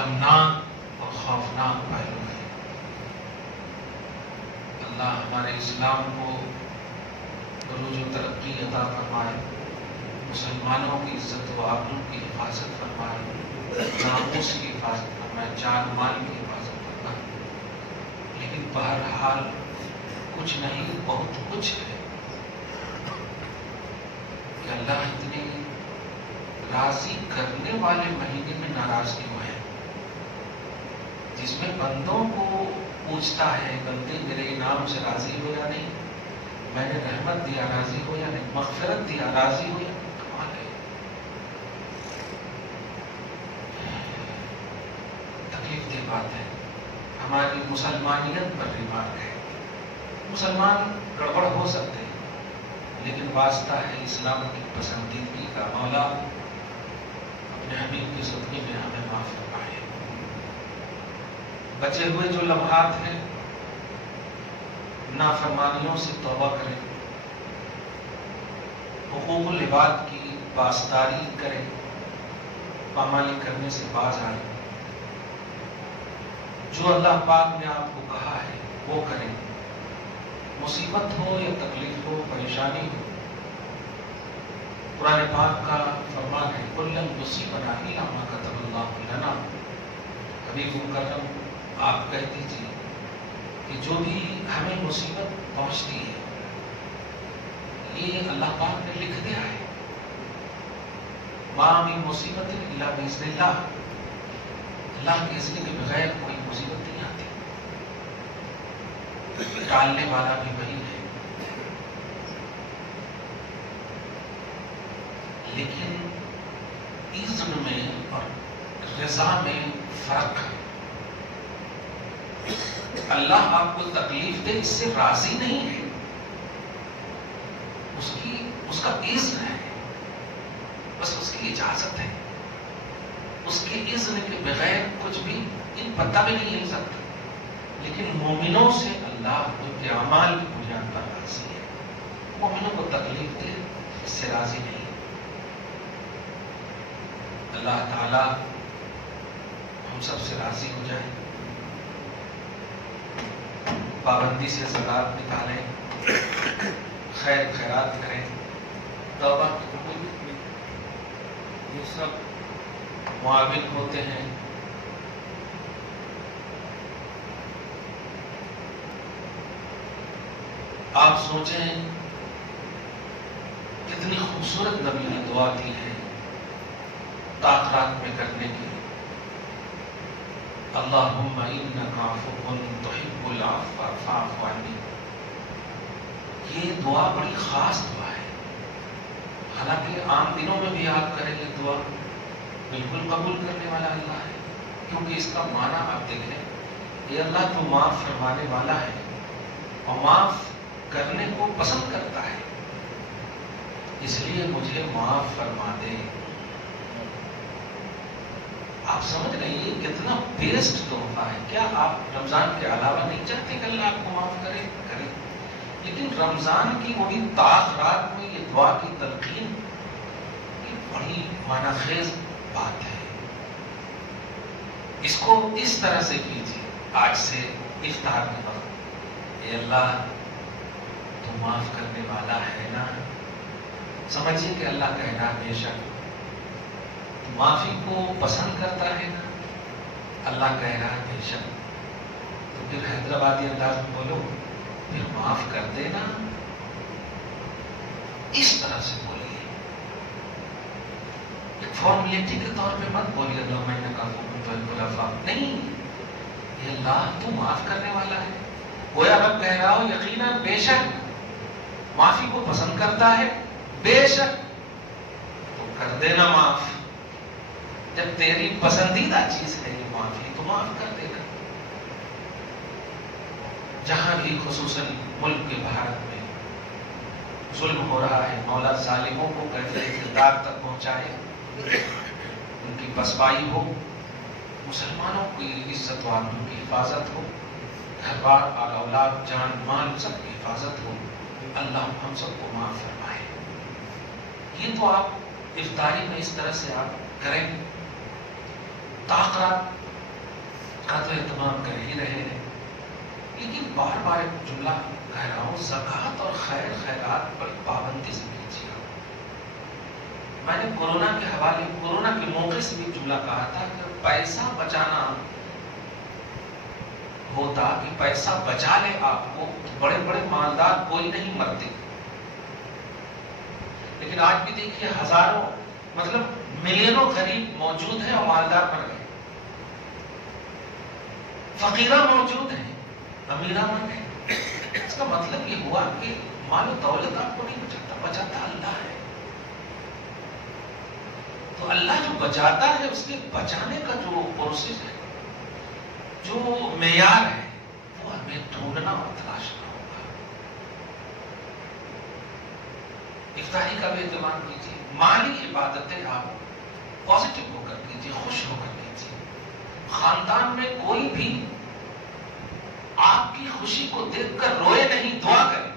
المناک اور خوفناک پہلو ہے۔ اللہ ہمارے اسلام کو عروج و ترقی عطا فرمائے، مسلمانوں کی عزت و آبرو کی حفاظت فرمائے، ناموس کی حفاظت فرمائے، جان مال کی حفاظت فرمائے۔ لیکن بہرحال کچھ نہیں بہت کچھ ہے کہ اللہ اتنے راضی کرنے والے مہینے میں ناراض کیوں ہے، جس میں بندوں کو پوچھتا ہے بندے میرے انعام سے راضی ہو یا نہیں، میں نے رحمت دیا راضی ہو یا نہیں، مغفرت دیا راضی ہو یا نہیں۔ کمال ہے، تکلیف دہ بات ہے، ہماری مسلمانیت پر ریمارک ہے۔ مسلمان گڑبڑ ہو سکتے ہیں لیکن واسطہ ہے اسلام کی پسندیدگی کا، مولا اپنے حبیب کے صدقے میں ہمیں معاف فرمائے۔ بچے ہوئے جو لمحات ہیں نافرمانیوں سے توبہ کریں، حقوق العباد کی پاسداری کریں، پامالی کرنے سے باز آئیں، جو اللہ پاک نے آپ کو کہا ہے وہ کریں، مصیبت ہو یا تکلیف ہو، پریشانی ہو۔ قرآن پاک کا فرمان ہے کُلًّا یُصِیبُنَا إِلَّا مَا كَتَبَ اللَّهُ لَنَا۔ حبیب مکرم آپ کہہ دیجیے کہ جو بھی ہمیں مصیبت پہنچتی ہے یہ اللہ پاک نے لکھ دیا ہے۔ مَا مِن مُصِیبَةٍ إِلَّا بِإِذْنِ اللَّهِ، اللہ کے اذن کے بغیر کوئی مصیبت نہیں آتی، ڈالنے والا بھی وہی ہے۔ لیکن اذن میں اور رضا میں فرق ہے۔ اللہ آپ کو تکلیف دے اس سے راضی نہیں ہے، اس کا اذن ہے، بس اس کی اجازت ہے، اس کے اذن کے بغیر کچھ بھی ان پتہ بھی نہیں ہل سکتا۔ لیکن مومنوں سے اللہ ان کے اعمال کی بنیاد پر راضی ہے، مومنوں کو تکلیف دے اس سے راضی نہیں۔ اللہ تعالی ہم سب سے راضی ہو جائے، پابندی سے زکات نکالیں، خیر خیرات کریں، توبہ کی قبولیت میں یہ سب معاون ہوتے ہیں۔ آپ سوچیں کتنی خوبصورت نبی نے دعا دی ہے طاقت میں کرنے کی، اللہم انک عفو تحب العفو فاعف عنی۔ یہ دعا بڑی خاص دعا ہے، حالانکہ عام دنوں میں بھی آپ کریں یہ دعا بالکل قبول کرنے والا اللہ ہے، کیونکہ اس کا معنی آپ دیکھیں، یہ اللہ تو معاف فرمانے والا ہے اور معاف کرنے کو پسند کرتا ہے، اس لیے مجھے معاف فرما دے۔ آپ سمجھ رہے ہیں یہ کتنا بیسٹ تحفہ ہے۔ کیا آپ رمضان کے علاوہ نہیں چاہتے کہ اللہ آپ کو معاف کرے؟ کرے، لیکن رمضان کی وہی طاق رات میں یہ دعا کی تلقین یہ بڑی معنی خیز بات ہے۔ اس کو اس طرح سے کیجیے آج سے افطار کے وقت، اے اللہ تو معاف کرنے والا ہے نا، سمجھیے کہ اللہ کہہ رہا بے شک معافی کو پسند کرتا ہے نا، اللہ کہہ رہا بے شک، تو پھر حیدرآبادی انداز میں بولو پھر معاف کر دینا، اس طرح سے بولیے، ایک فارمیلٹی کے طور پہ مت بولیے اللہم انک عفو تحب العفو، نہیں، یہ اللہ تو معاف کرنے والا ہے۔ گویا رب کہہ رہا ہو یقیناً بے شک معافی کو پسند کرتا ہے، بے شک تو کر دینا معاف، جب تیری پسندیدہ چیز ہے یہ معافی تو معاف کر دینا۔ جہاں بھی خصوصاً ملک کے بھارت میں ظلم ہو رہا ہے، مولا ظالموں کو کیفیت اقتدار تک پہنچائے، ان کی پسپائی ہو، مسلمانوں کی عزت و آبرو کی حفاظت ہو، گھر بار اور اولاد جان مال سب کی حفاظت ہو، اللہ ہم سب کو معاف فرمائے۔ یہ تو آپ افطاری میں اس طرح سے آپ کریں، طاقت کا تو اہتمام کر ہی رہے ہیں، لیکن بار بار ایک جملہ کہہ رہا ہوں، زکوٰۃ اور خیر خیرات پر پابندی سے کیجیے۔ میں نے کورونا کے موقع سے بھی جملہ کہا تھا کہ پیسہ بچانا ہوتا کہ پیسہ بچا لے آپ کو، بڑے بڑے مالدار کوئی نہیں مرتے، لیکن آج بھی دیکھیے ہزاروں مطلب ملینوں غریب موجود ہیں اور مالدار مر گئے، فقیرہ موجود ہیں امیرہ مر گئے۔ اس کا مطلب یہ ہوا کہ مال و دولت آپ کو نہیں بچاتا، بچاتا اللہ ہے۔ تو اللہ جو بچاتا ہے اس کے بچانے کا جو پروسیس ہے، جو معیار ہے، وہ ہمیں ڈھونڈنا اور تلاشنا ہوگا۔ افطاری کا بھی اہتمام کیجیے، مالی عبادتیں آپ پازیٹو ہو کر کیجیے، خوش ہو کر کیجیے۔ خاندان میں کوئی بھی آپ کی خوشی کو دیکھ کر روئے نہیں، دعا کرے۔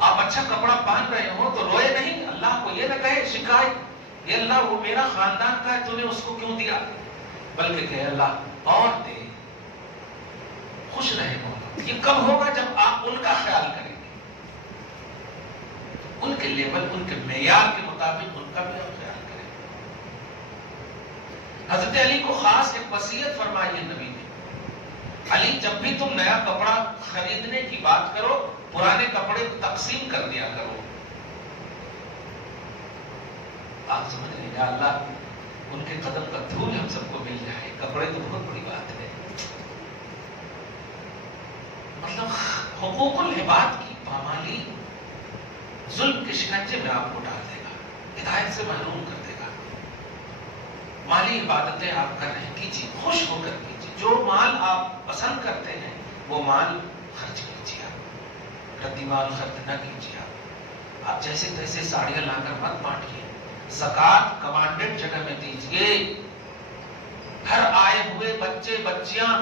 آپ اچھا کپڑا پہن رہے ہو تو روئے نہیں، اللہ کو یہ نہ کہے شکایت، یہ اللہ وہ میرا خاندان کا ہے، تو نے اس کو کیوں دیا، بلکہ کہ اللہ اور دے، خوش رہے مولا۔ یہ کب ہوگا؟ جب آپ ان کا خیال کریں گے، ان کے لیول، ان کے معیار کے مطابق ان کا بھی آپ خیال کریں گے۔ حضرت علی کو خاص ایک وصیت فرمائی ہے نبی نے، علی جب بھی تم نیا کپڑا خریدنے کی بات کرو، پرانے کپڑے کو تقسیم کر دیا کرو۔ آپ سمجھ رہے ہیں، یا اللہ ان کے قدم کا دھول ہم سب کو مل جائے۔ کپڑے تو بہت بڑی بات ہے، مطلب حقوق العباد کی پامالی ظلم کے شکنجے میں آپ کو ڈال دے گا، ہدایت سے محروم کر دے گا۔ مالی عبادتیں آپ کر رہے ہیں، کیجیے، خوش ہو کر کیجیے۔ جو مال آپ پسند کرتے ہیں وہ مال خرچ کیجیے، ردی مال خرچ نہ کیجیے۔ آپ جیسے تیسے ساڑیاں لا کر مت بانٹیے، زکوٰۃ کمانڈڈ جگہ میں دیجیے۔ ہر آئے ہوئے بچے بچیاں،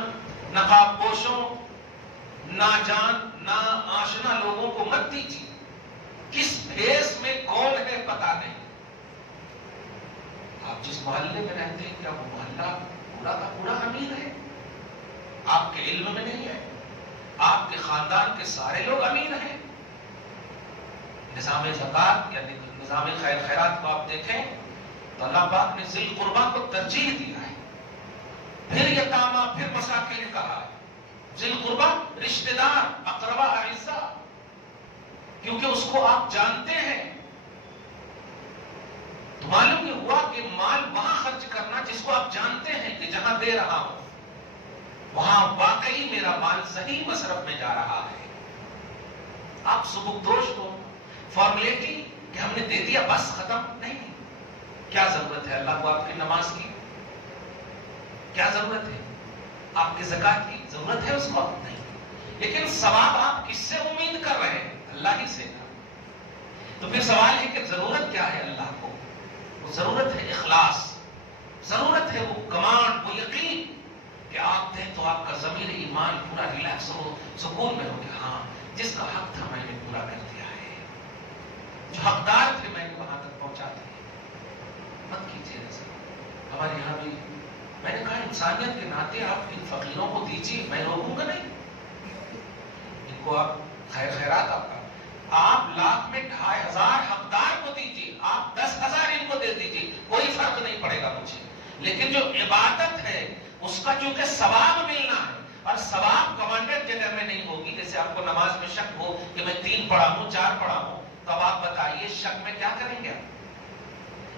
نقاب پوشوں، ناجان نا آشنا لوگوں کو مت دیجیے۔ کس بھیس میں کون ہے پتا نہیں۔ آپ جس محلے میں رہتے ہیں، کیا وہ محلہ پورا کا پورا امیر ہے؟ آپ کے علم میں نہیں ہے؟ آپ کے خاندان کے سارے لوگ امیر ہیں؟ نظام زکوٰۃ یعنی نظام خیر خیرات کو آپ دیکھیں تو اللہ پاک نے ذی القربیٰ کو ترجیح دیا ہے، پھر یتامہ، پھر مساکین کہا ہے۔ ذی القربیٰ رشتہ دار، اقربا، اعزا، کیونکہ اس کو آپ جانتے ہیں۔ تو معلوم یہ ہوا کہ مال وہاں خرچ کرنا جس کو آپ جانتے ہیں کہ جہاں دے رہا ہوں وہاں واقعی میرا مال صحیح مصرف میں جا رہا ہے۔ آپ سبکدوش ہو، فارمیلٹی کہ ہم نے دے دیا بس ختم، نہیں۔ کیا ضرورت ہے اللہ کو آپ کی نماز کی؟ کیا ضرورت ہے آپ کی زکوٰۃ کی؟ ضرورت ہے اس کو؟ نہیں۔ لیکن ثواب آپ کس سے امید کر رہے ہیں؟ اللہ ہی سے۔ تو پھر سوال ہے کہ ضرورت کیا ہے اللہ کو؟ وہ ضرورت ہے اخلاص، ضرورت ہے وہ کمانڈ، وہ یقین کہ آپ دیں تو آپ کا ضمیر ایمان پورا ریلیکس ہو، سکون میں ہو کہ ہاں جس کا حق تھا میں نے پورا کر دیا ہے، جو حقدار تھے میں نے وہاں تک پہنچا دیا۔ مت کیجیے ایسا۔ ہمارے یہاں بھی میں نے کہا انسانیت کے ناطے آپ ان فقیروں کو دیجیے، میں روکوں گا نہیں، ان کو آپ خیر خیرات آپ لاکھ میں 2500 حقدار کو دیجیے، آپ 10,000 ان کو دے دیجیے، کوئی فرق نہیں پڑے گا مجھے۔ لیکن جو عبادت ہے اس کا چونکہ ثواب ملنا ہے، اور ثواب کمانڈڈ جگہ میں نہیں ہوگی۔ جیسے آپ کو نماز میں شک ہو کہ میں 3 پڑھا ہوں 4 پڑھا ہوں، تو اب آپ بتائیے شک میں کیا کریں گے؟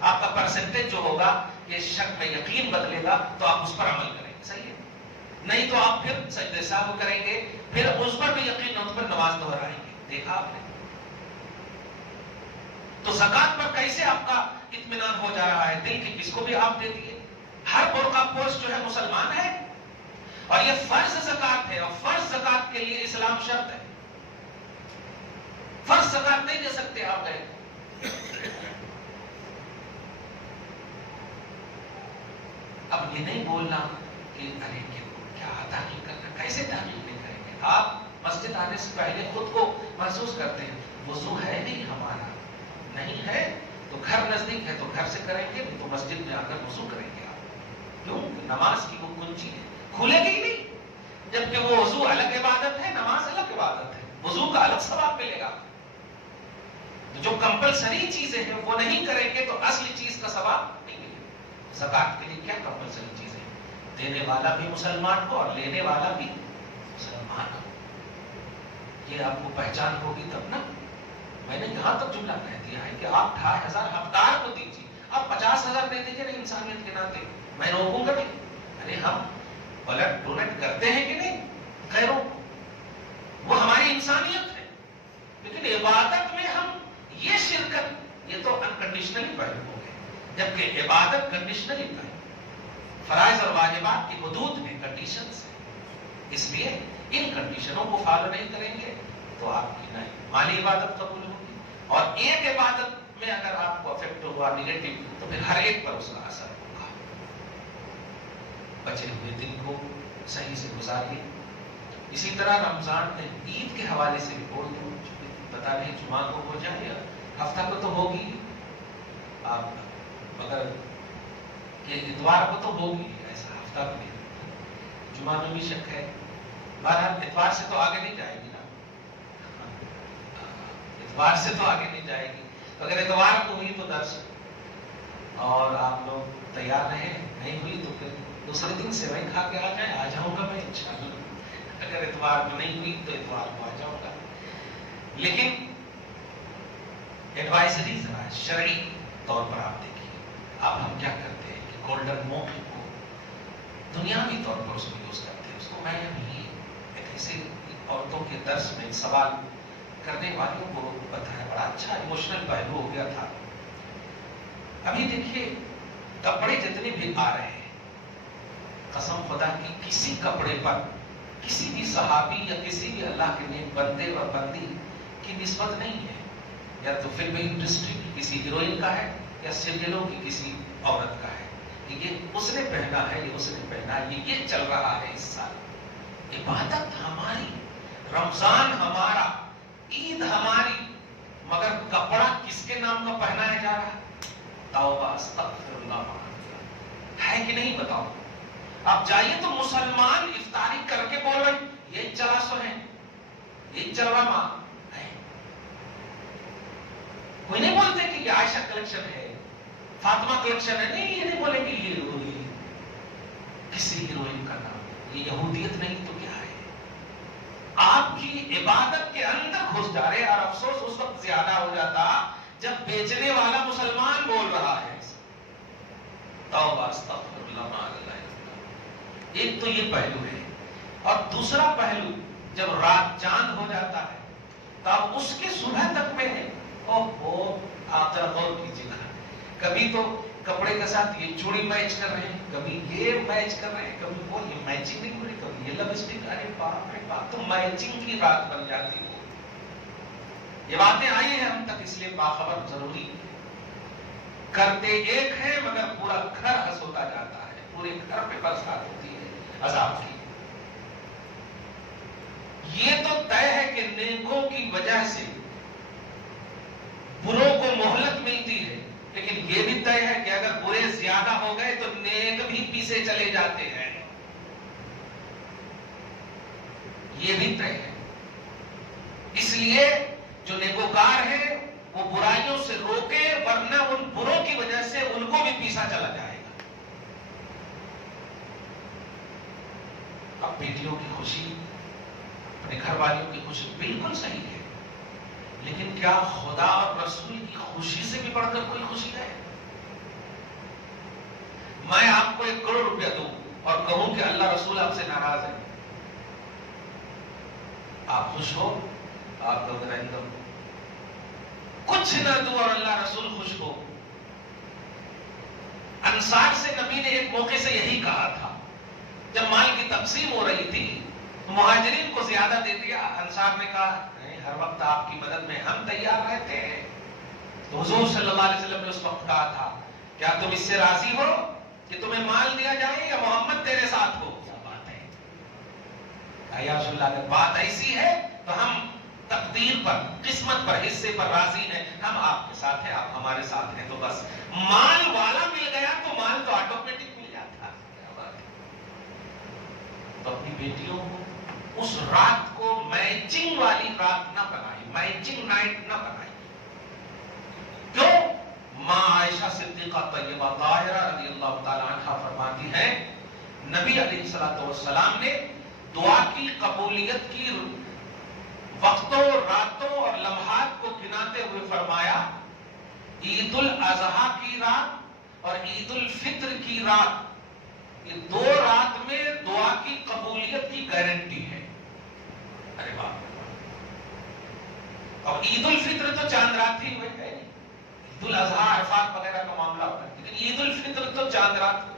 آپ کا پرسنٹیج جو ہوگا یہ شک میں یقین بدلے گا تو آپ اس پر عمل کریں گے، صحیح ہے؟ نہیں تو آپ پھر سجدہ سہو کریں گے، پھر اس پر بھی یقین اس پر نماز دہرائیں گے۔ دیکھا آپ نے؟ تو زکوٰۃ پر کیسے آپ کا اطمینان ہو جا رہا ہے؟ دل کی کس کو بھی آپ دے دیے۔ ہر برقع پوش جو ہے مسلمان ہے، اور یہ فرض زکوٰۃ ہے، اور فرض زکوٰۃ کے لیے اسلام شرط ہے۔ فرض زکوٰۃ نہیں دے سکتے آپ گئے۔ اب یہ نہیں بولنا کہ ارے کیا تحقیق کرنا، کیسے تحقیق نہیں کریں گے؟ آپ مسجد آنے سے پہلے خود کو محسوس کرتے ہیں وضو ہے نہیں ہمارا، نہیں ہے تو گھر نزدیک ہے تو گھر سے کریں گے، تو مسجد میں آ کر وضو کریں گے آپ۔ کیوں؟ نماز کی وہ کنجی ہے، کھلے گی نہیں. جبکہ وہ وضو الگ عبادت ہے، نماز الگ عبادت ہے. وضو کا الگ ثواب ملے گا. جو کمپلسری چیزیں ہیں وہ نہیں کریں گے تو اصلی چیز کا ثواب نہیں ملے گا. زکات کے لیے کیا کمپلسری چیزیں؟ دینے والا بھی مسلمان ہو اور لینے والا بھی مسلمان ہو. یہ آپ کو پہچان ہوگی تب نا. میں نے یہاں تک جملہ کہہ دیا ہے کہ آپ 18,000 حقدار کو دیجیے، آپ 50,000 دے دیجیے نہیں انسانیت کے ناطے، میں روکوں گا نہیں. ارے ہم بلڈ ڈونیٹ کرتے ہیں کہ نہیں غیروں کو، وہ ہماری انسانیت ہے. لیکن عبادت میں ہم یہ شرکت، یہ تو انکنڈیشنلی پہلو ہو گئے، جبکہ عبادت کنڈیشنلی پہلو. فرائض اور واجبات کی حدود میں کنڈیشنز ہیں، اس لیے ان کنڈیشنوں کو فالو نہیں کریں گے تو آپ کی نہ مالی عبادت قبول ہوگی، اور ایک عبادت میں اگر آپ کو افیکٹ ہوا نیگیٹو تو پھر ہر ایک پر اس کا اثر ہوگا. بچے ہوئے دن کو صحیح سے گزاریے. اسی طرح رمضان میں عید کے حوالے سے بھی بول دوں، پتا نہیں جمعہ کو ہو جائے یا ہفتہ کو تو ہوگی، آپ مگر یہ اتوار کو تو ہوگی، ایسا ہفتہ کو نہیں. جمعہ میں بھی شک ہے. بہرحال اتوار سے تو آگے نہیں جائے گی نا، اتوار سے تو آگے نہیں جائے گی. اگر اتوار کو ہوئی تو درس، اور آپ لوگ تیار رہے، نہیں ہوئی تو پھر دوسرے دن سے وہیں کھا کے آ جاؤں گا میں انشاءاللہ. اگر اتوار کو نہیں ہوئی تو اتوار کو آ جاؤں گا. لیکن ایڈوائزری ذرا شرعی طور پر آپ دیکھیے. اب ہم کیا کرتے ہیں کہ گولڈن موقع کو دنیاوی طور پر اس کو یوز کرتے ہیں. اس کو میں ابھی ایسے عورتوں کے درس میں سوال کرنے والوں کو بتایا، بڑا اچھا ایموشنل پہلو ہو گیا تھا. ابھی دیکھیے کپڑے جتنے بھی آ رہے ہیں، قسم خدا کی کسی کپڑے پر کسی بھی صحابی یا کسی بھی اللہ کے نیک بندے اور بندی کی نسبت نہیں ہے. یا تو فلم انڈسٹری کی کسی ہیروئن کا ہے یا سیریلوں کی کسی عورت کا ہے. یہ اس نے پہنا ہے، یہ اس نے پہنا ہے، یہ چل رہا ہے اس سال. عبادت ہماری، رمضان ہمارا، عید ہماری، مگر کپڑا کس کے نام کا پہنایا جا رہا ہے؟ توبہ استغفر اللہ ہے کہ نہیں بتاؤ. آپ جائیے تو مسلمان افطاری کر کے بول رہے یہ چلا سو ہے، یہ چل رہا ماں ہے. کوئی نہیں بولتے کہ یہ عائشہ کلیکشن ہے، فاطمہ کلیکشن ہے. نہیں، یہ نہیں بولے کہ یہ کسی ہیروئن کا نام. یہ یہودیت نہیں تو کیا ہے؟ آپ کی عبادت کے اندر گھس جا رہے. اور افسوس اس وقت زیادہ ہو جاتا جب بیچنے والا مسلمان بول رہا ہے. توبہ استغفر اللہ. ایک تو یہ پہلو ہے، اور دوسرا پہلو جب رات چاند ہو جاتا ہے تب اس کے صبح تک میں آپ ذرا غور کیجیے گا. کبھی تو کپڑے کے ساتھ یہ چوڑی میچ کر رہے ہیں، کبھی یہ میچ کر رہے ہیں، کبھی وہ یہ میچنگ نہیں ہو رہی، کبھی یہ لپسٹک. ارے باپ رے باپ، تو میچنگ کی رات بن جاتی ہے. یہ باتیں آئی ہیں ہم تک، اس لیے باخبر ضروری کرتے ایک ہے مگر پورا گھر ہنس ہوتا جاتا ہے. پورے گھر پہ برسات ہوتی ہے عذاب کی. یہ تو طے ہے کہ نیکوں کی وجہ سے بروں کو مہلت ملتی ہے، لیکن یہ بھی طے ہے کہ اگر برے زیادہ ہو گئے تو نیک بھی پیچھے چلے جاتے ہیں. یہ بھی طے ہے. اس لیے جو نیکوکار ہے وہ برائیوں سے روکے، ورنہ ان بروں کی وجہ سے ان کو بھی پیچھا چلا جائے گا. اب بیٹیوں کی خوشی، اپنے گھر والوں کی خوشی بالکل صحیح ہے، لیکن کیا خدا اور رسول کی خوشی سے بھی بڑھ کر کوئی خوشی ہے؟ میں آپ کو 1 کروڑ روپیہ دوں اور کہوں کہ اللہ رسول آپ سے ناراض ہے، آپ خوش ہو؟ آپ لوگ رینڈم کچھ نہ دوں اور اللہ رسول خوش ہو. انصار سے نبی نے ایک موقع سے یہی کہا تھا، جب مال کی تقسیم ہو رہی تھی مہاجرین کو زیادہ دے دیا. انصار نے کہا نہیں، ہر وقت آپ کی مدد میں ہم تیار رہتے ہیں. تو حضور صلی اللہ علیہ وسلم نے اس وقت کہا تھا کیا تم اس سے راضی ہو کہ تمہیں مال دیا جائے یا محمد تیرے ساتھ ہو؟ کیا بات ہے یا رسول اللہ، بات ایسی ہے تو ہم تقدیر پر، قسمت پر، حصے پر راضی ہیں. ہم آپ کے ساتھ ہیں، آپ ہمارے ساتھ ہیں. تو بس مال والا مل گیا تو مال تو آٹومیٹک مل جاتا. رات کو میچنگ والی رات نہ بنائی، میچنگ نائٹ نہ بنائی. کیوں؟ ماں عائشہ صدیقہ طیبہ طاہرہ رضی اللہ تعالی عنہ فرماتی ہیں نبی علیہ الصلوۃ والسلام نے دعا کی قبولیت کی وقتوں، راتوں اور لمحات کو گناتے ہوئے فرمایا عید الاضحیٰ کی رات اور عید الفطر کی رات، یہ 2 رات میں دعا کی قبولیت کی گارنٹی ہے. ارے واہ! اور عید الفطر تو چاند رات ہی ہوئے ہے، عید الاضحیٰ عرفات وغیرہ کا معاملہ ہوتا ہے، لیکن عید الفطر تو چاند رات ہوئے.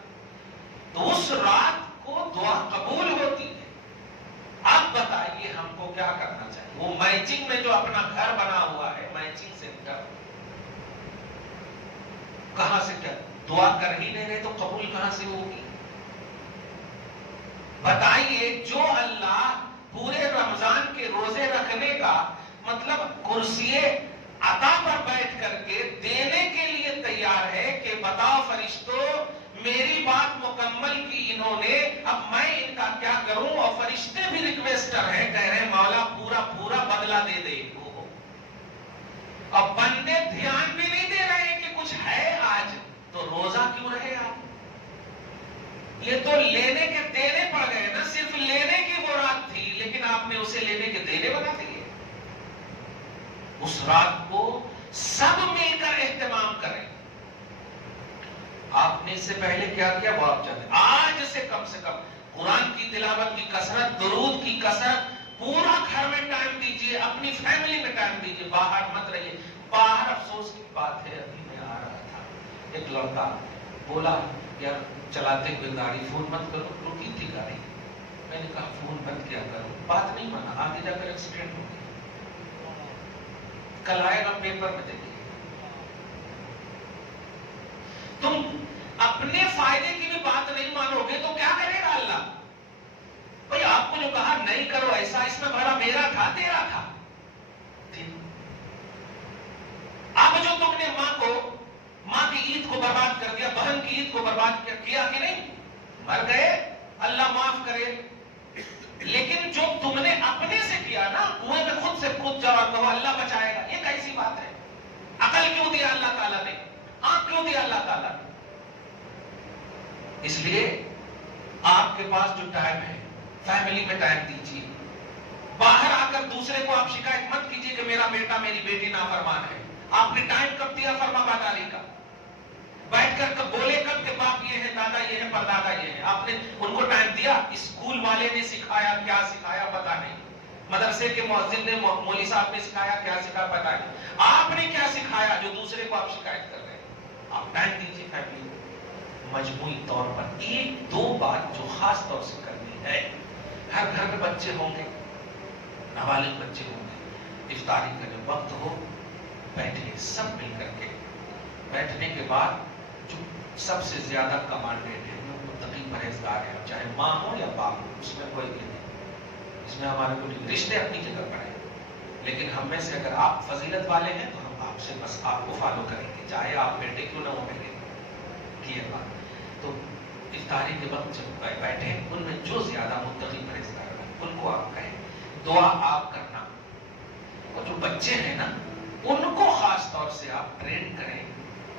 تو اس رات کو دعا قبول ہوتی ہے. آپ بتائیے ہم کو کیا کرنا چاہیے؟ وہ میچنگ میں جو اپنا گھر بنا ہوا ہے، میچنگ سینٹر، کہاں سے کیا دعا کر ہی نہیں رہے تو قبول کہاں سے ہوگی؟ بتائیے جو اللہ پورے رمضان کے روزے رکھنے کا مطلب کرسی عطا پر بیٹھ کر کے دینے کے لیے تیار ہے کہ بتاؤ فرشتوں میری بات مکمل کی انہوں نے، اب میں ان کا کیا کروں؟ اور فرشتے بھی ریکویسٹر ہیں، کہہ رہے ہیں مولا پورا پورا بدلہ دے دے. اب بندے دھیان بھی نہیں دے رہے کہ کچھ ہے آج، تو روزہ کیوں رہے آپ؟ یہ تو لینے کے دینے پڑ گئے نا. صرف لینے کی وہ رات تھی لیکن آپ نے اسے لینے کے دینے بنا دیے. اس رات کو سب مل کر اہتمام کریں. آپ نے اس سے پہلے کیا کیا وہ آپ جانتے. آج سے کم قرآن کی تلاوت کی کثرت، درود کی کثرت، پورا گھر میں ٹائم دیجئے، اپنی فیملی میں ٹائم دیجئے، باہر مت رہیے. باہر افسوس کی بات ہے، ابھی میں آ رہا تھا، ایک لڑکا بولا یار چلاتے ہوئے گاڑی فون مت کرو. رکی تھی گاڑی، میں نے کہا فون بند کیا کرو، بات نہیں مانا، آگے جا کر ایکسیڈنٹ ہو گیا. کل آئے گا پیپر میں دیکھیے. تم اپنے فائدے کی بھی بات نہیں مانو گے تو کیا کرے گا اللہ؟ بھئی آپ کو جو کہا نہیں کرو ایسا، اس میں بھلا میرا تھا تیرا تھا؟ اب جو تم نے ماں کی عید کو برباد کر دیا، بہن کی عید کو برباد کیا کہ نہیں؟ مر گئے، اللہ معاف کرے. لیکن جو تم نے اپنے سے کیا نا، کنویں میں خود سے کود جاؤ اور کہو اللہ بچائے گا، یہ کیسی بات ہے؟ عقل کیوں دیا اللہ تعالیٰ نے؟ آنکھ کیوں دیا اللہ تعالیٰ نے؟ اس لیے آپ کے پاس جو ٹائم ہے فیملی میں ٹائم دیجیے. باہر آ کر دوسرے کو آپ شکایت مت کیجیے کہ میرا بیٹا میری بیٹی نافرمان ہے. آپ نے ٹائم کب دیا فرما برداری کا؟ بیٹھ کر بولے کب کہ باپ یہ ہے، دادا یہ ہے، پردادا یہ ہے؟ آپ نے ان کو ٹائم دیا؟ اسکول والے نے سکھایا کیا سکھایا پتا نہیں، مدرسے کے مؤذن نے مولوی صاحب نے سکھایا کیا سکھایا پتا نہیں، آپ نے کیا سکھایا جو دوسرے کو آپ شکایت کر رہے ہیں؟ آپ ٹائم دیجیے فیملی. مجموعی طور پر 1-2 بات جو خاص طور سے کرنی ہے. ہر گھر میں بچے ہوں گے، نابالغ بچے ہوں گے. افطاری کا جو وقت ہو بیٹھے سب مل کر کے. بیٹھنے کے بعد جو سب سے زیادہ کمانڈیڈ ہے وہ متقی پرہیزگار ہے، چاہے ماں ہو یا باپ ہو، اس میں کوئی بھی نہیں. اس میں ہمارے کو رشتے اپنی جگہ پر ہیں، لیکن ہم میں سے اگر آپ فضیلت والے ہیں تو ہم آپ سے بس آپ کو فالو کریں گے، چاہے آپ بیٹے کیوں نہ ہو میرے کیے بات. تو افطاری کے وقت جب بیٹھے ان میں جو زیادہ متقی پرہیزگار ہیں ان کو آپ کہیں دعا آپ کرنا. اور جو بچے ہیں نا ان کو خاص طور سے آپ ٹرین کریں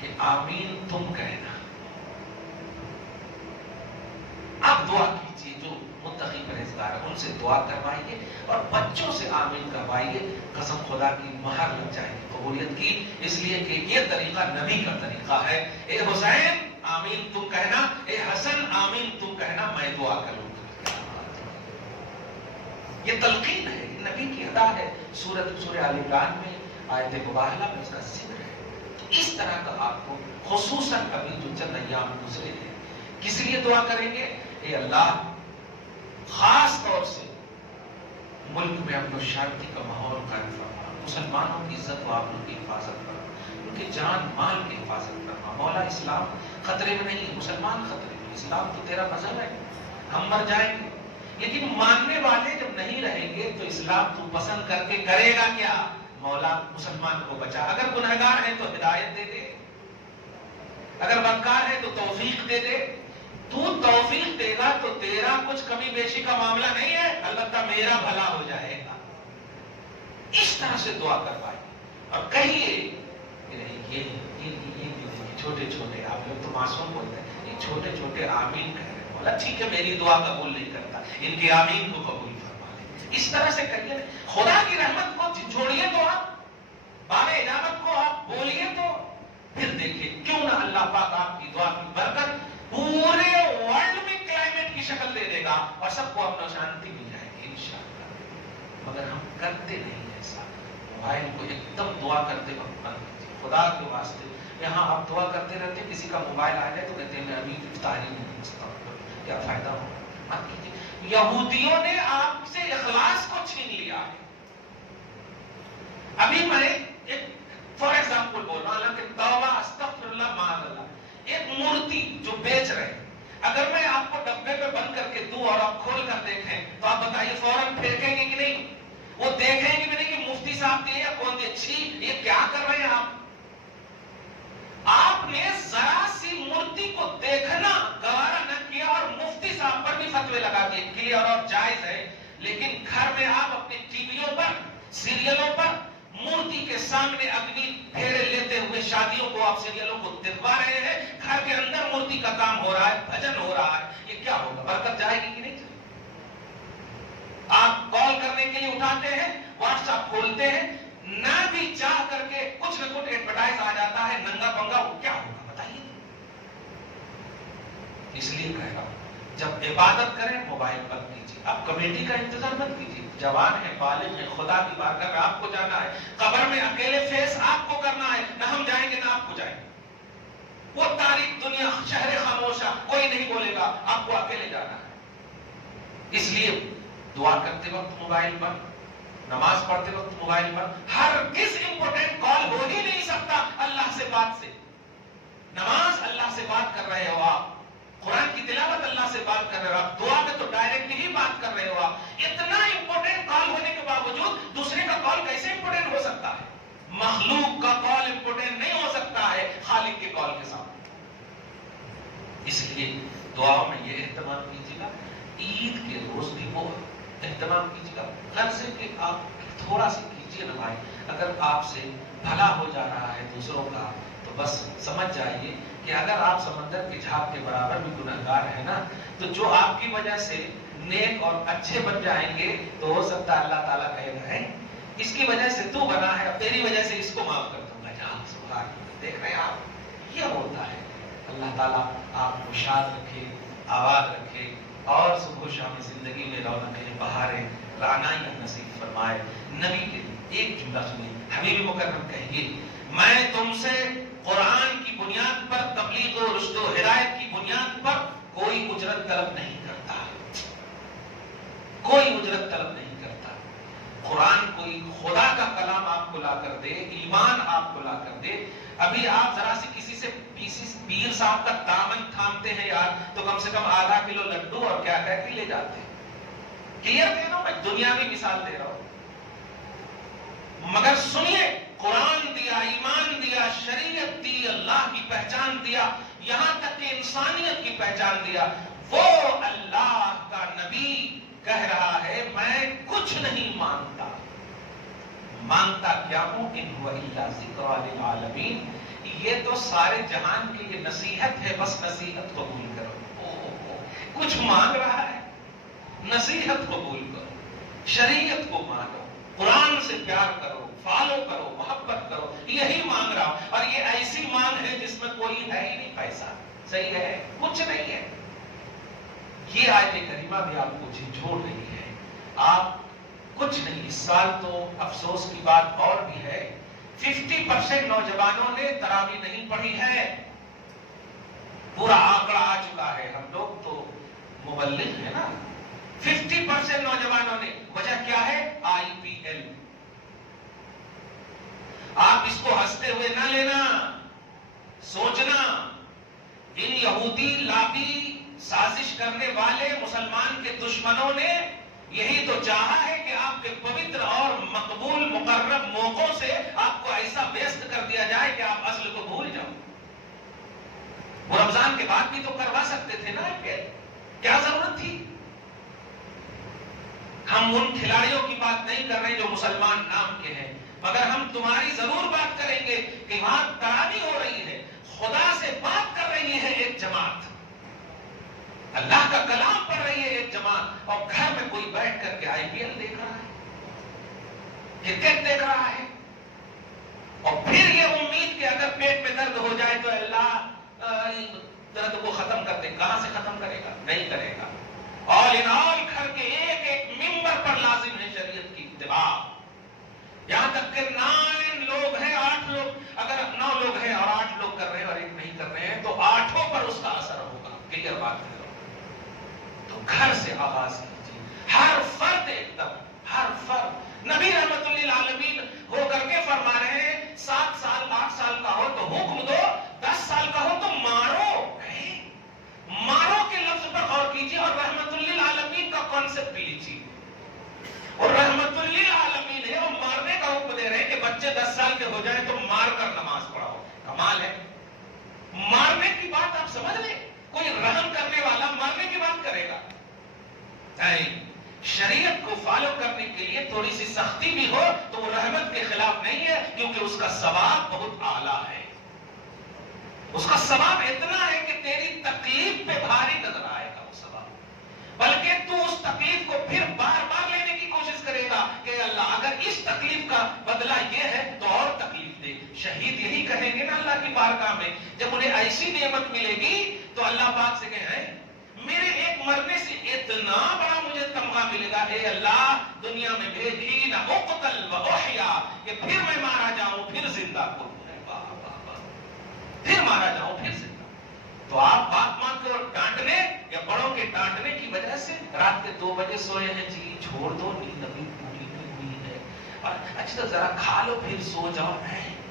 کہ آمین تم کہنا. آپ دعا کیجیے، جو متقی پرہیزگار ہیں ان سے دعا کروائیے اور بچوں سے آمین کروائیے. قسم خدا کی مہر لگ جائے گی قبولیت کی، اس لیے کہ یہ طریقہ نبی کا طریقہ ہے. اے حسین آمین تم کہنا، اے حسن آمین تم کہنا، میں دعا کروں گا. یہ تلقین ہے، یہ نبی کی ادا ہے. سورہ آل عمران میں آیت مباہلہ میں اس کا ذکر ہے. تو اس طرح کا آپ کو خصوصاً ابھی جو چند ایام گزرے ہیں کس لیے دعا کریں گے؟ اے اللہ خاص طور سے ملک میں امن و شانتی کا ماحول قائم فرما، مسلمانوں کی عزت و آبرو کی حفاظت کرنا، ان کے جان مال کی حفاظت کرنا. مولا اسلام خطرے میں نہیں، مسلمان خطرے میں. اسلام تو تیرا مذہب ہے، ہم مر جائیں گے لیکن ماننے والے جب نہیں رہیں گے تو اسلام تو پسند کر کے کرے گا کیا؟ مولا مسلمان کو بچا. اگر گنہگار ہے تو ہدایت دے دے، اگر بدکار ہے تو توفیق دے دے. تو توفیق دے گا تو تیرا کچھ کمی بیشی کا معاملہ نہیں ہے، البتہ میرا بھلا ہو جائے گا. اس طرح سے دعا کروائیے اور کہیے یہ چھوٹے چھوٹے، آپ لوگ تو معصوم بولتے ہیں، یہ چھوٹے چھوٹے آمین کہہ رہے ہیں، بولا ٹھیک ہے میری دعا قبول نہیں کرتا، ان کی آمین کو قبول فرما لے. اس طرح سے کہیے، خدا کی رحمت کو جھوڑیے تو آپ، باب اجابت کو آپ بولیے تو پھر دیکھیے کیوں نہ اللہ پاک آپ کی دعا کی برکت پورے ورلڈ میں کلائمیٹ کی شکل دے دے گا اور سب کو اپنا شانتی مل جائے گی انشاءاللہ. مگر ہم کرتے نہیں ایسا. موبائل کو ایک دم دعا کرتے وقت بند کیجیے خدا کے واسطے. یہاں آپ دعا کرتے رہتے، کسی کا موبائل آ جائے تو کہتے ہیں میں ابھی افطاری نہیں پوچھتا ہوں، کیا فائدہ ہوگا؟ مت کیجیے. یہودیوں نے آپ سے اخلاص کو چھین لیا ہے. ابھی میں ایک فار ایگزامپل بول رہا ہوں، حالانکہ توبہ استغفر اللہ معاذ اللہ، ایک مورتی جو بیچ رہے ہیں، اگر میں آپ کو ڈبے پہ بند کر کے دوں اور آپ کھول کر دیکھیں تو آپ بتائیے فوراً پھینکیں گے کہ نہیں؟ وہ دیکھیں گے بھی نہیں کہ مفتی صاحب دیے یا کون دے. چھی، یہ کیا کر رہے ہیں آپ؟ آپ نے ذرا سی مورتی کو دیکھنا گوارا نہ کیا اور مفتی صاحب پر بھی فتوے لگا دیے. کلیئر اور جائز ہے، لیکن گھر میں آپ اپنے ٹی ویوں پر، سیریلوں پر مورتی کے سامنے اگنی پھیرے لیتے ہوئے شادیوں کو آپ سیریلوں کو دکھوا رہے ہیں. گھر کے اندر مورتی کا کام ہو رہا ہے، بھجن ہو رہا ہے. یہ کیا ہوگا؟ برکت جائے گی کہ نہیں؟ آپ کال کرنے کے لیے اٹھاتے ہیں، واٹس ایپ کھولتے ہیں، نہ بھی چاہ کر کے کچھ نہ کچھ ایڈورٹائز آ جاتا ہے، ننگا پنگا. وہ کیا ہوگا بتائیے؟ اس لیے کہہ رہا ہوں جب عبادت کریں موبائل بند کیجیے. آپ کمیٹی کا انتظار مت کیجیے. جوان ہے، بالغ ہے، خدا کی بارگاہ میں آپ کو جانا ہے. قبر میں اکیلے فیس آپ کو کرنا ہے، نہ ہم جائیں گے نہ آپ کو جائیں گے. وہ تاریخ دنیا شہر خاموشہ، کوئی نہیں بولے گا، آپ کو اکیلے جانا ہے. اس لیے دعا کرتے وقت موبائل پر، نماز پڑھتے وقت موبائل پر. ہرگز امپورٹنٹ کال ہو ہی نہیں سکتا اللہ سے بات سے. نماز اللہ سے بات کر رہے ہو آپ، قرآن کی تلاوت اللہ سے بات کر رہے ہو آپ، دعا میں تو ڈائریکٹ ہی بات کر رہے ہو آپ. اتنا امپورٹنٹ کال ہونے کے باوجود دوسرے کا کال کیسے امپورٹنٹ ہو سکتا ہے؟ مخلوق کا کال امپورٹنٹ نہیں ہو سکتا ہے خالق کے کال کے ساتھ. اس لیے دعاؤں میں یہ اہتمام کیجیے گا. عید کے روز بھی وہ اہتمام کیجیے گا. غرض ہے کہ آپ تھوڑا سا کیجیے نا بھائی. اگر آپ سے بھلا ہو جا رہا ہے دوسروں کا تو بس سمجھ جائیے کہ اگر آپ سمندر کے جھاگ کے برابر بھی گنہگار ہیں نا، تو جو آپ کی وجہ سے نیک اور اچھے بن جائیں گے تو ہو سکتا ہے اللہ تعالیٰ کہے گا ہے اس کی وجہ سے تو بنا ہے، اب تیری وجہ سے اس کو معاف کر دوں گا. جہاں سبحان اللہ. دیکھ رہے ہیں آپ، یہ ہوتا ہے. اللہ تعالیٰ آپ کو شاد رکھے، آباد رکھے اور صبح و شام زندگی میں رونقیں، بہاریں، رعنائیاں نصیب فرمائے. نبی کے ایک جملہ سنیے، حبیب مکرم کہیے میں تم سے قرآن کی بنیاد پر، تبلیغ و رشد و ہدایت کی بنیاد پر کوئی اجرت طلب نہیں کرتا، کوئی اجرت طلب نہیں کرتا. قرآن کوئی خدا کا کلام آپ کو لا کر دے، ایمان آپ کو لا کر دے. ابھی آپ ذرا سے کسی سے پیر صاحب کا دامن تھامتے ہیں یار تو کم سے کم آدھا کلو لڈو اور کیا کہہ کے لے جاتے ہیں. کلیئر دے رہا ہوں، میں دنیاوی مثال دے رہا ہوں. مگر سنیے، قرآن دیا، ایمان دیا، شریعت دی، اللہ کی پہچان دیا، یہاں تک کہ انسانیت کی پہچان دیا. وہ اللہ کا نبی کہہ رہا ہے میں کچھ نہیں مانگتا. مانگتا کیا ہوں؟ ان هو الا ذکر للعالمین. یہ تو سارے جہان کے لیے نصیحت ہے، بس نصیحت قبول کرو. کچھ مانگ رہا ہے، نصیحت قبول کرو، شریعت کو مانو، قرآن سے پیار کرو، فالو کرو، محبت کرو. یہی مانگ رہا ہوں. اور یہ ایسی مانگ ہے جس میں کوئی ہے ہی نہیں پیسہ. صحیح ہے، کچھ نہیں ہے. یہ آیت کریمہ بھی آپ کو جھنجھوڑ رہی ہے. آپ کچھ نہیں. اس سال تو افسوس کی بات اور بھی ہے، 50% نوجوانوں نے تراویح نہیں پڑھی ہے. پورا آنکڑا آ چکا ہے. ہم لوگ تو مبلغ ہیں نا. 50% نوجوانوں نے. وجہ کیا ہے؟ IPL. آپ اس کو ہنستے ہوئے نہ لینا، سوچنا ان یہودی لابی سازش کرنے والے مسلمان کے دشمنوں نے یہی تو چاہا ہے کہ آپ کے پوتر اور مقبول مقرب موقعوں سے آپ کو ایسا ویست کر دیا جائے کہ آپ اصل کو بھول جاؤ. وہ رمضان کے بعد بھی تو کروا سکتے تھے نا IPL، کیا ضرورت تھی؟ ہم ان کھلاڑیوں کی بات نہیں کر رہے جو مسلمان نام کے ہیں، مگر ہم تمہاری ضرور بات کریں گے کہ وہاں تراویح ہو رہی ہے، خدا سے بات کر رہی ہے ایک جماعت، اللہ کا کلام پڑھ رہی ہے ایک جماعت، اور گھر میں کوئی بیٹھ کر کے IPL دیکھ رہا ہے، کرکٹ دیکھ رہا ہے، اور پھر یہ امید کہ اگر پیٹ میں درد ہو جائے تو اللہ درد کو ختم کر دے۔ کہاں سے ختم کرے گا؟ نہیں کرے گا۔ آل ان آل گھر کے ایک ایک ممبر پر لازم ہے شریعت کی اتباع، یہاں تک کہ 9 لوگ ہیں، 8 لوگ، اگر 9 لوگ ہیں اور 8 لوگ کر رہے ہیں اور ایک نہیں کر رہے ہیں تو 8 پر اس کا اثر ہوگا۔ کلیئر بات ہے؟ تو گھر سے آغاز کیجیے، ہر فرد ایک دم، ہر فرد۔ نبی رحمت للعالمین ہو کر کے فرما رہے ہیں 7 سال 8 سال کا ہو تو حکم دو، 10 سال کا ہو تو مارو۔ مارو کے لفظ پر غور کیجیے اور رحمت للعالمین کا کانسیپٹ لیجیے، اور رحمت للعالمین ہے، وہ مارنے کا حکم دے رہے ہیں کہ بچے 10 سال کے ہو جائیں تو مار کر نماز پڑھاؤ۔ کمال ہے، مارنے کی بات آپ سمجھ لیں، کوئی رحم کرنے والا مارنے کی بات کرے گا؟ نہیں، شریعت کو فالو کرنے کے لیے تھوڑی سی سختی بھی ہو تو وہ رحمت کے خلاف نہیں ہے، کیونکہ اس کا ثواب بہت اعلیٰ ہے، اس کا ثواب اتنا ہے کہ تیری تکلیف پہ بھاری نظر آئے گا وہ ثواب، بلکہ تو اس تکلیف کو پھر بار بار لینے کی کوشش کرے گا کہ اللہ اگر اس تکلیف کا بدلہ یہ ہے تو اور تکلیف دے۔ شہید یہی کہیں گے نا اللہ کی بارگاہ میں جب انہیں ایسی نعمت ملے گی تو اللہ پاک سے کہیں میرے ایک مرنے سے اتنا بڑا مجھے تمغہ ملے گا، اے اللہ دنیا میں بھیجی نہ اقتل و احیا، کہ پھر میں مارا جاؤں پھر زندہ کروں، پھر مارا جاؤں پھر زندہ۔ تو آپ باپ ماں کو ڈانٹنے یا بڑوں کے ڈانٹنے کی وجہ سے رات کے 2 بجے سوئے ہیں، جی چھوڑ دو نیند ابھی پوری نہیں ہوئی ہے، اچھا ذرا کھا لو پھر سو جاؤ۔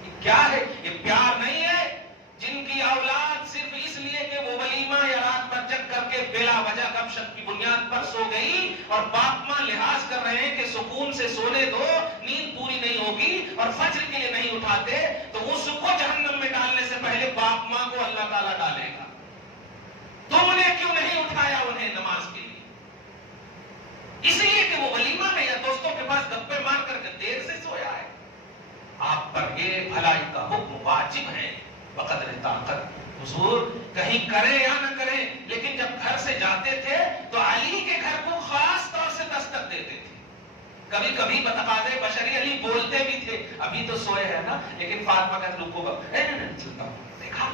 یہ کیا ہے؟ یہ پیار نہیں ہے۔ جن کی اولاد صرف اس لیے کہ وہ ولیمہ یا رات بھر جگ کر کے بلا وجہ گپ شپ کی بنیاد پر سو گئی اور باپ ماں لحاظ کر رہے ہیں کہ سکون سے سونے دو، نیند پوری نہیں ہوگی اور فجر کے لیے نہیں اٹھاتے، تو اس کو جہنم میں ڈالنے سے پہلے باپ ماں کو اللہ تعالیٰ ڈالے گا۔ تم نے کیوں نہیں اٹھایا انہیں نماز کے لیے؟ اس لیے کہ وہ ولیمہ میں یا دوستوں کے پاس گپے مار کر کے دیر سے سویا ہے۔ آپ پر یہ بھلائی کا حکم واجب ہے بقدر طاقت۔ حضور کہیں کریں یا نہ کریں، لیکن جب گھر سے جاتے تھے تو علی کے گھر کو خاص طور سے دستک دیتے تھے۔ کبھی کبھی بتقاضے بشری علی بولتے بھی تھے، ابھی تو سوئے ہیں نا، لیکن فاطمہ کا رکو گا چلتا ہوں دیکھا۔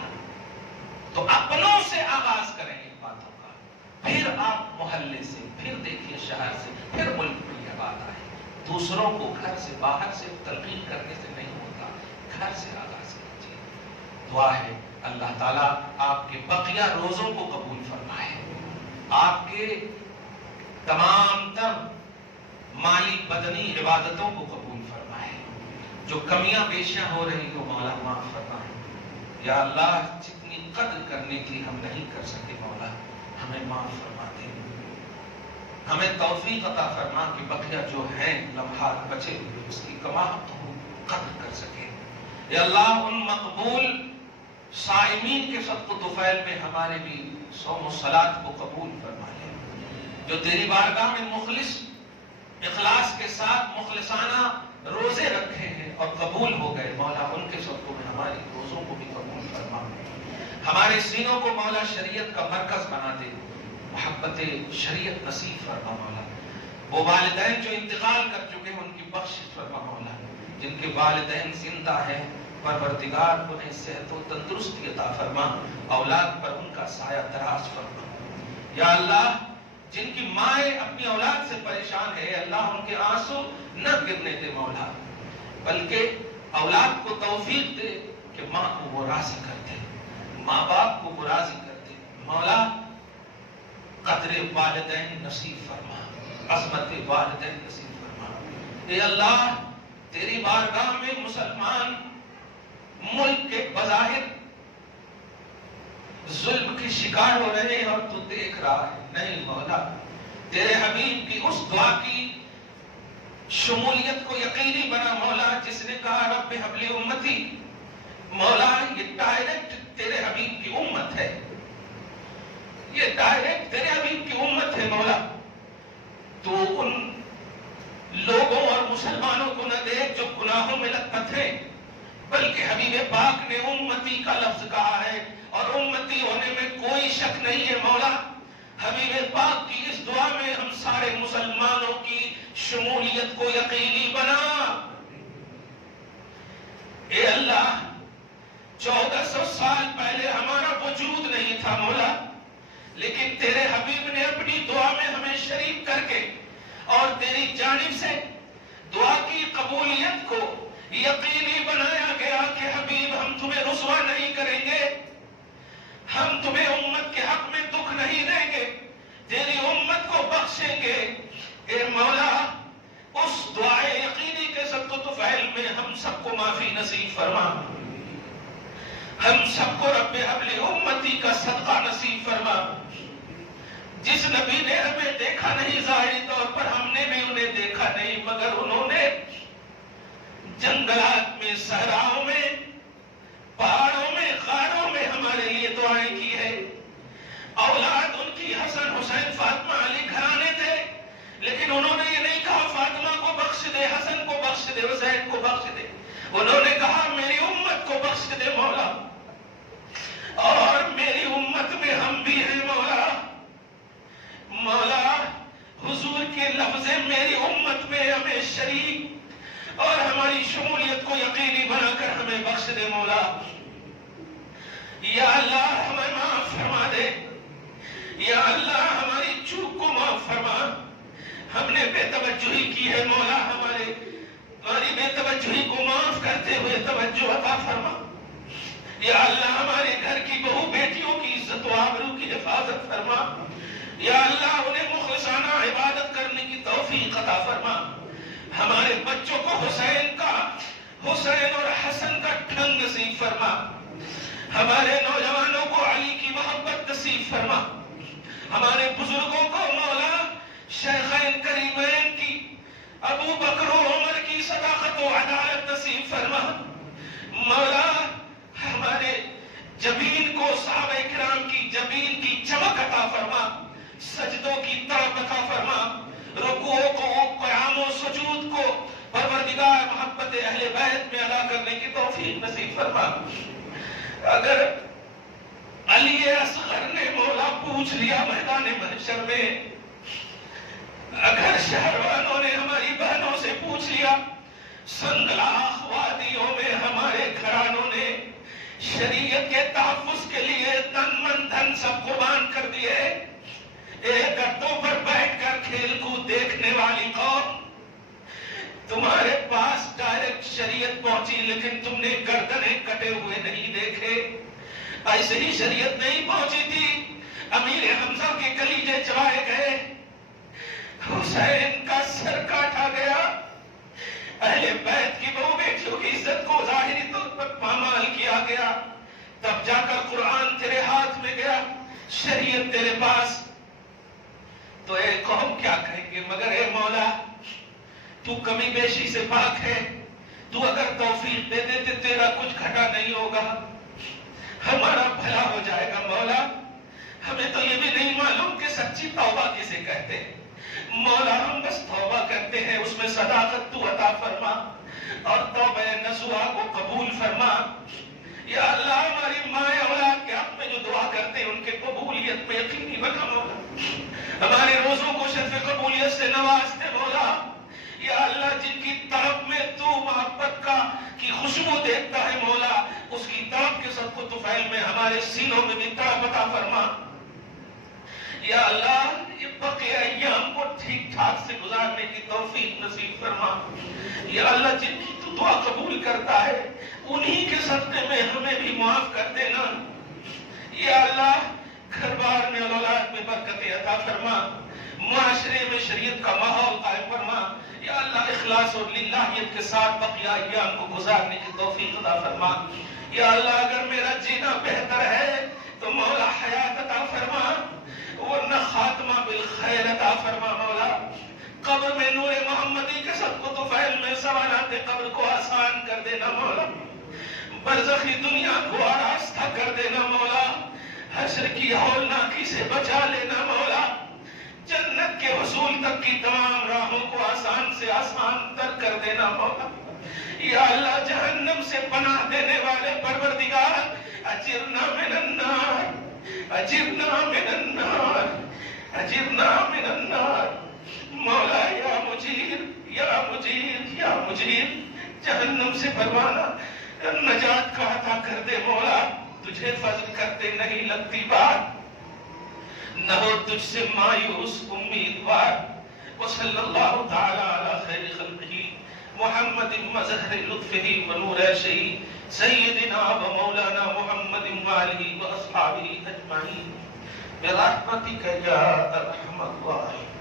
تو اپنوں سے آغاز کریں ان باتوں کا، پھر آپ محلے سے، پھر دیکھیے شہر سے، پھر ملک میں یہ بات آئے۔ دوسروں کو گھر سے باہر سے تلقین کرنے سے نہیں ہوتا، گھر سے آغاز کیجیے۔ دعا ہے اللہ تعالیٰ آپ کے بقیہ روزوں کو قبول فرمائے، آپ کے تمام تر مالی بدنی عبادتوں کو قبول فرمائے، جو کمیاں بیشیاں ہو رہی ہو مولا معاف فرمائے۔ یا اللہ جتنی قدر کرنی تھی ہم نہیں کر سکے، مولا ہمیں معاف فرما دے، ہمیں توفیق عطا فرما کہ بقیہ جو ہیں لمحات بچے ہوئے اس کی کماحت ہم قدر کر سکے۔ یا اللہ ان مقبول صائمین کے صدق و طفیل میں ہمارے بھی صوم و صلات کو قبول فرما لے، جو تیری بارگاہ میں مخلص اخلاص کے ساتھ مخلصانہ روزے رکھے ہیں اور قبول ہو گئے، مولا ان کے صدقوں میں ہماری روزوں کو بھی قبول فرما، ہمارے سینوں کو مولا شریعت کا مرکز بنا دے، محبت شریعت نصیب فرما مولا۔ وہ والدین جو انتقال کر چکے ہیں ان کی بخشش فرما مولا، جن کے والدین زندہ ہیں پروردگار انہیں صحت و تندرستی عطا فرما، اولاد پر ان کا سایہ دراز فرما۔ یا اللہ جن کی مائیں اپنی اولاد سے پریشان ہے، اللہ ان کے آنسو نہ گرنے دے مولا، بلکہ اولاد کو توفیق دے کہ ماں کو وہ راضی کر دے، ماں باپ کو وہ راضی کر دے مولا۔ قدر والدین نصیب فرما، عظمت والدین نصیب فرما۔ اے اللہ تیری بارگاہ میں مسلمان ملک کے بظاہر ظلم کی شکار ہو رہے ہیں اور تو دیکھ رہا ہے، نہیں مولا تیرے حبیب کی اس دعا کی شمولیت کو یقینی بنا مولا، جس نے کہا رب حب لی امتی، مولا یہ ڈائریکٹ تیرے حبیب کی امت ہے، یہ ڈائریکٹ تیرے حبیب کی امت ہے مولا، تو ان لوگوں اور مسلمانوں کو نہ دیکھ جو گناہوں میں لطمت تھے، بلکہ حبیب پاک نے امتی کا لفظ کہا ہے اور امتی ہونے میں کوئی شک نہیں ہے مولا۔ حبیب پاک کی اس دعا میں ہم سارے مسلمانوں کی شمولیت کو یقینی بنا۔ اے اللہ، 1400 سال پہلے ہمارا وجود نہیں تھا مولا، لیکن تیرے حبیب نے اپنی دعا میں ہمیں شریک کر کے اور تیری جانب سے دعا کی قبولیت کو یقینی بنایا گیا کہ حبیب ہم تمہیں رسوا نہیں کریں گے، ہم تمہیں امت کے حق میں دکھ نہیں دیں گے، تیری امت کو بخشیں گے۔ اے مولا، اس دعائے یقینی کے سبقت فعل میں ہم سب کو معافی نصیب فرما، ہم سب کو رب حبل امتی کا صدقہ نصیب فرما۔ جس نبی نے ہمیں دیکھا نہیں ظاہری طور پر، ہم نے بھی انہیں دیکھا نہیں، مگر انہوں نے جنگلات میں، صحراؤں میں، پہاڑوں میں، غاروں میں ہمارے لیے دعائیں کی ہے۔ اولاد ان کی حسن، حسین، فاطمہ، علی گھرانے تھے، لیکن انہوں نے یہ نہیں کہا فاطمہ کو بخش دے، حسن کو بخش دے، حسین کو بخش دے، انہوں نے کہا میری امت کو بخش دے مولا، اور میری امت میں ہم بھی ہیں مولا۔ مولا، حضور کے لفظ میری امت میں ہمیں شریک اور ہماری شمولیت کو یقینی بنا کر ہمیں بخش دے مولا۔ یا اللہ ہمیں معاف فرما دے، یا اللہ ہماری چوک کو معاف فرما، ہم نے بے توجہی کی ہے مولا، ہماری بے توجہی کو معاف کرتے ہوئے توجہ عطا فرما۔ یا اللہ ہمارے گھر کی بہو بیٹیوں کی عزت و آبرو کی حفاظت فرما، یا اللہ انہیں مخلصانہ عبادت کرنے کی توفیق عطا فرما۔ ہمارے بچوں کو حسین اور حسن کا ڈھنگ نصیب فرما، ہمارے نوجوانوں کو علی کی محبت نصیب فرما، ہمارے بزرگوں کو مولا شیخین کریمین کی، ابو بکر و عمر کی صداقت و عدالت نصیب فرما۔ مولا ہمارے جبین کو صحابہ کرام کی جبین کی چمک عطا فرما، سجدوں کی طرف عطا فرما، رکوع کو، قیام و سجود کو پروردگار محبت اہل بیت میں ادا کرنے کی توفیق نصیب فرما۔ اگر علی اصغر نے مولا پوچھ لیا میدان محشر میں، اگر شہروانوں نے ہماری بہنوں سے پوچھ لیا، سنگلاخ وادیوں میں ہمارے گھرانوں نے شریعت کے تحفظ کے لیے تن من دھن سب قربان کر دیے، ایک گدوں پر بیٹھ کر کھیل کود دیکھنے والی قوم، تمہارے پاس ڈائریکٹ شریعت پہنچی لیکن تم نے گردنیں کٹے ہوئے نہیں دیکھے، ایسے ہی شریعت نہیں پہنچی تھی، امیر حمزہ کے کلیجے چبائے گئے، حسین کا سر کاٹا گیا، اہل بیت کی بہو بیٹیوں کی عزت کو ظاہری طور پر پامال کیا گیا، تب جا کر قرآن تیرے ہاتھ میں گیا، شریعت تیرے پاس، تو اے قوم کیا کہیں گے؟ مگر اے مولا تو کمی بیشی سے پاک ہے، تو اگر توفیق دے دے تو تیرا کچھ گھٹا نہیں ہوگا، ہمارا بھلا ہو جائے گا مولا۔ ہمیں تو یہ بھی نہیں معلوم کہ سچی توبہ کسے کہتے ہیں، مولا ہم بس توبہ کرتے ہیں، اس میں صداقت تو عطا فرما اور توبہ نصوحہ کو قبول فرما۔ یا اللہ ہماری ماں اولاد کے حق میں جو دعا کرتے ہیں ان کے قبولیت میں یقینی بنا مولا، ہمارے روزوں کو شرف قبولیت سے نوازتے مولا۔ یا اللہ جن کی طرف میں تو محبت کی خوشبو دیکھتا ہے مولا، اس کی طرف کے صدقہ طفیل میں ہمارے سینوں میں بھی طرف عطا فرما۔ یا اللہ یہ بقیہ ایام کو ٹھیک ٹھاک سے گزارنے کی توفیق نصیب فرما۔ یا اللہ جن کی تو دعا قبول کرتا ہے انہی کے صدقے میں ہمیں بھی معاف کر دینا۔ یا اللہ گھر بار میں اولاد میں برکت عطا فرما، معاشرے میں شریعت کا ماحول قائم فرما۔ یا اللہ اخلاص اور للہیت کے ساتھ بقیہ ایام کو گزارنے کی توفیق عطا فرما۔ یا اللہ اگر میرا جینا بہتر ہے تو مولا حیات عطا فرما، ورنہ خاتمہ بالخیر عطا فرما مولا۔ قبر میں نور محمدی کے صدقہ طفیل میں سوالات قبر کو آسان کر دینا مولا، برزخی دنیا کو آراستہ رفع کر دینا مولا، حشر کی ہولناکی سے بچا لینا مولا، جنت کے حصول تک کی تمام راہوں کو آسان سے آسان تر کر دینا مولا۔ یا اللہ جہنم سے پناہ دینے والے پروردگار، اجرنا من النار، اجرنا من النار، اجرنا من النار۔ مولا یا مجیر، یا مجیر، یا مجیر، جہنم سے پروانہ نجات کا عطا کر دے مولا، تجھے فضل کرتے نہیں لگتی بات، نہ ہو تجھ سے مایوس امیدوار۔ وصلی اللہ تعالی علی خیر خلقہ محمد مظہر لطفہ ونور عرشہ سیدنا و مولانا محمد وآلہ واصحابہ اجمعین برحمتک یا ارحم الراحمین۔